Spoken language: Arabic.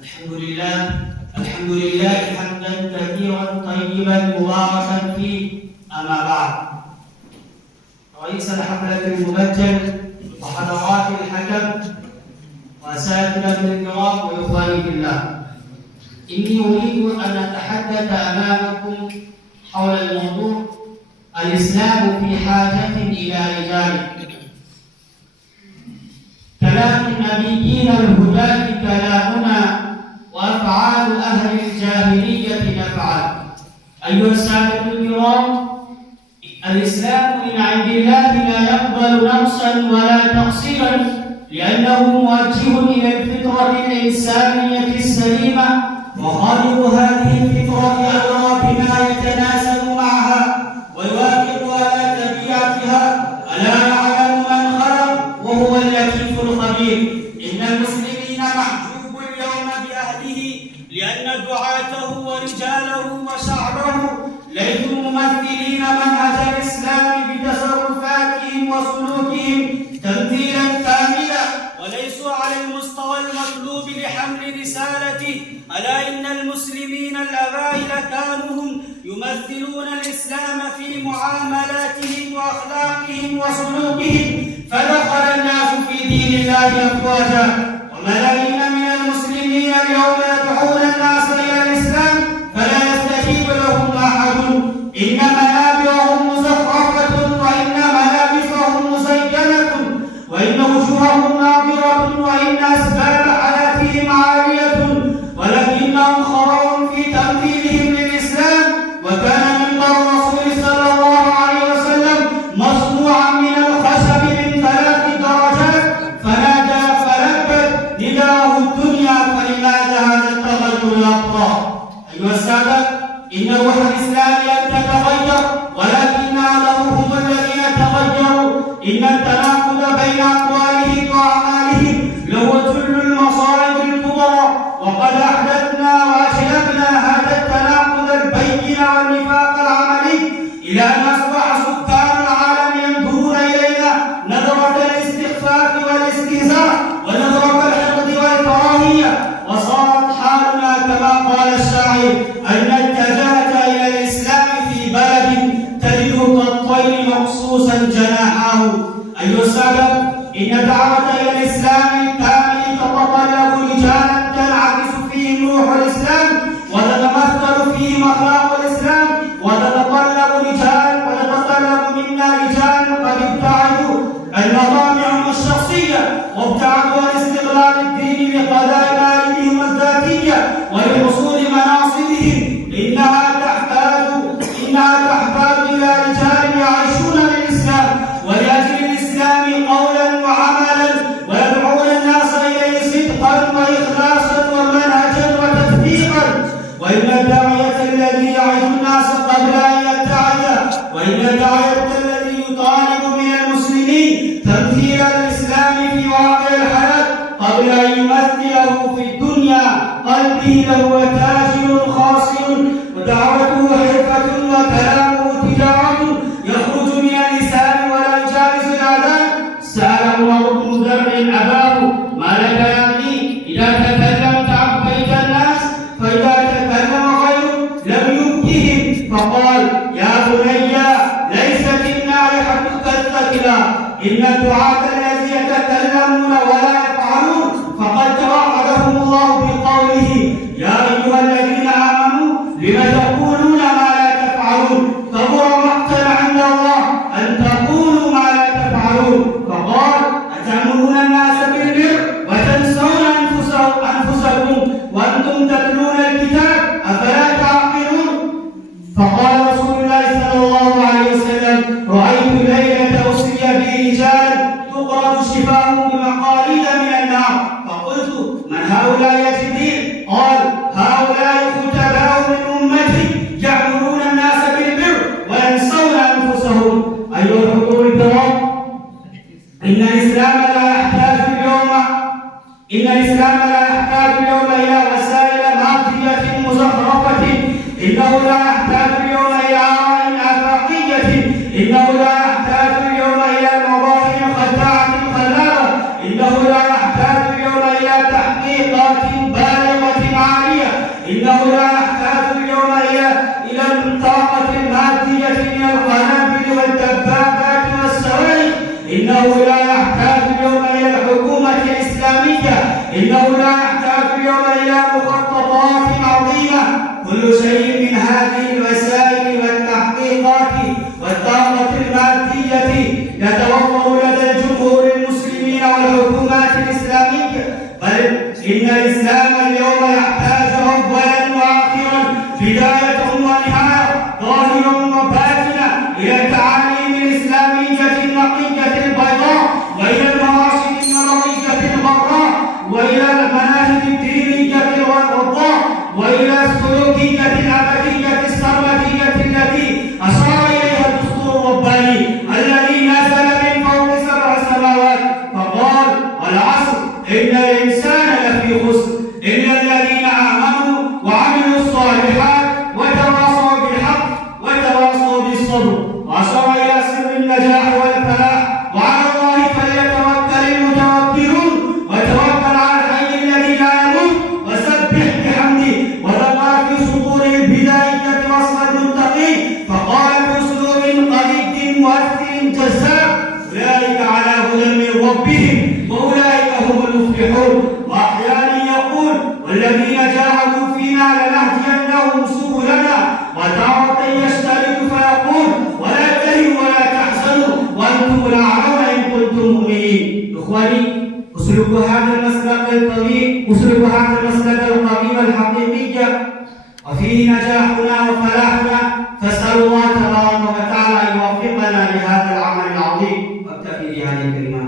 الحمد لله حمدا كثيرا طيبا مباركا فيه. أما بعد، رئيس الحفلة المبجل وحضرات الحكم وأساتذة الكرام وإخواني في الله، إني أريد أن أتحدث أمامكم حول الموضوع الإسلام في حاجة إلى رجال. كلام النبيين الهداة كلامنا، وأفعال أهل الجاهلية نفعل. أيها السادة الكرام، الإسلام من عند الله لا يقبل نقصا ولا تقصيرا، لأنه موجه إلى الفطرة الإنسانية السليمة، وخالق هذه الفطرة أمر بما يتناسب معها ويوافق على طبيعتها. ألا يعلم من خلق وهو اللطيف الخبير. إن المسلمين محجوب اليوم بأهله، لأن دعاته ورجاله وشعبه ليسوا ممثلين منهج الإسلام بتصرفاتهم وسلوكهم تمثيلا كاملا، وليسوا على المستوى المطلوب لحمل رسالته. ألا إن المسلمين الأوائل كانوا هم يمثلون الإسلام في معاملاتهم وأخلاقهم وسلوكهم، فدخل الناس في دين الله أفواجا. وملايين من المسلمين اليوم يدعون الناس إلى الإسلام فلا يستجيب لهم أحد. إن منابرهم مزخرفة، وإن ملابسهم مزينة، وإن وجوههم ناظرة، وإن أسباب حياتهم عالية، ولكنهم خروا في تمثيلهم للإسلام. وكان منبر الرسول صلى الله عليه وسلم مصنوعا من الخشب من 3 درجات، فنادى فلبت نداءه الدنيا. فلماذا هذا التغير الأبطال؟ أيها السادة، إن روح الإسلام لم تتغير، ولكن أهلهم الذين تغيروا. إن التناقض بين أقوالهم وأعمالهم لهو جل المصائب الكبرى، وقد أحدثنا وأجلبنا هذا التناقض البين والنفاق العملي إلى أن أصبح سكان العالم ينظرون إلينا نظرة الاستخفاف والاستهزاء ونظرة الحقد والكراهية. وصارت حالنا كما قال الشاعر: أن اتجهت إلى الإسلام في بلد تجده كالطير مقصوصا جناحه. أيها السادة، إن الدعوة إلى الإسلام الكامل تتطلب رجالا تنعكس فيهم روح الإسلام وتتمثل فيهم أخلاق الإسلام، وتتطلب منا رجال قد ابتعدوا المطامع الشخصية، وابتعدوا عن استغلال الدين لقضاء مآربهم الذاتية ولحصول مناصبهم. إنها تحتاج إلى رجال يعيشون للإسلام ولأجل الإسلام قولا وعملا، ويدعون الناس إليه صدقا وإخلاصا ومنهجا وتطبيقا. وإن الداعية الذي يعظ الناس قبل أن يدعي، وإن الداعية الذي يطالب من المسلمين تمثيل الإسلام في واقع الحياة قبل أن يمثله في الدنيا قلبه لهو تاجر خاسر، ودعوته حرفة وكلامه تجارة يخرج من اللسان ولا يجاوز الآذان. سأله عمر بن ذر أباه: ما لك يا ابني؟ إذا تكلمت عبيت الناس، فإذا تكلم غيره لم يبكهم. فقال: يا بني، ليست النائحة كالثكلى، إن الدعاة الذين يتكلمون ولا يفعلون فقد توعدهم الله بقوله: يا أيها الذين آمنوا لم تقولون ما لا تفعلون، كبر مقتا عند الله أن تقولوا ما لا تفعلون. فقال: أتأمرون الناس بالبر وتنسون أنفسكم وأنتم تتلون الكتاب، أفلا تعقلون؟ فقال رسول الله صلى الله عليه وسلم: رأيت ليلة أسري بي رجال تقرض شفاهم بمقاليد من النار. فقلت: من هؤلاء يا جبريل؟ قال: هؤلاء خطباء من أمتي يأمرون الناس بالبر وينسون أنفسهم. أيها الحضور الكرام، إن الإسلام لا يحتاج اليوم إلى وسائل مادية مزخرفة. إنه لا يحتاج اليوم إلى آراء آفاقية. إنه لا يحتاج اليوم إلى مظاهر خداعة خلابة. إنه لا يحتاج اليوم إلى تحقيقات بالغة إنه لا يحتاج اليوم إلى الطاقة المادية من القنابل والدبابات والصواريخ. إنه لا يحتاج اليوم إلى الحكومة الإسلامية. إنه لا يحتاج اليوم إلى مخططات عظيمة. كل شيء من هذه الوسائل والتحقيقات والطاقة المادية يتوفر لدى الجمهور المسلمين والحكومات الإسلامية، بل إن الإسلام اليوم يحتاج أولا وآخرا، بداية ونهاية، ظاهرا وباطنا، إلى التعاليم الإسلامية النقية البيضاء، وإلى المراشد النبوية الغراء، وإلى المناهج الدينية الوضاء، وإلى السلوكية الأبدية السرمدية التي أشار إليها الدستور الرباني الذي نزل من فوق 7 سماوات فقال: والعصر إن الإنسان لفي خسر إلا الذين آمنوا وعملوا الصالحات وتواصوا بالحق وتواصوا بالصبر. وأشار إلى سر النجاح والفلاح: وعلى الله فليتوكل المتوكلون، وتوكل على الحي الذي لا يموت، وسبح بحمده، ولما في صدور البداية وصف المتقين فقال بأسلوب قليد مؤثر جذاب: أولئك على هدى من ربهم وأولئك هم المفلحون. وأحيانا يقول: والذين جاهدوا فينا لنهدينهم سبلنا. وتارة يشترك فيقول: ولا تهنوا ولا تحزنوا وأنتم الأعلون إن كنتم مؤمنين. إخواني، أسلك هذا المسلك القويم الحقيقي وفيه نجاحنا وفلاحنا